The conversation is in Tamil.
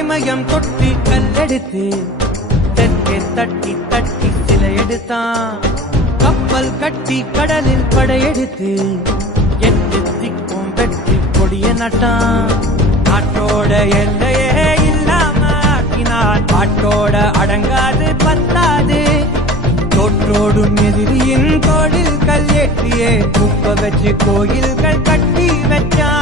இமயம் தொட்டி கல்லெடுத்து தெற்கே தட்டி தட்டி சிலை எடுத்தான். கப்பல் கட்டி கடலில் படையெடுத்து 8 திக்கும் வெற்றி கொடிய நட்டான். நாட்டோட எல்லையே இல்லாம ஆக்கினான். பாட்டோட அடங்காது பத்தாது. தோற்றோடும் எதிரியின் கோடில் கல் ஏற்றியே குப்ப வச்சு கோயில்கள் கட்டி வச்சான்.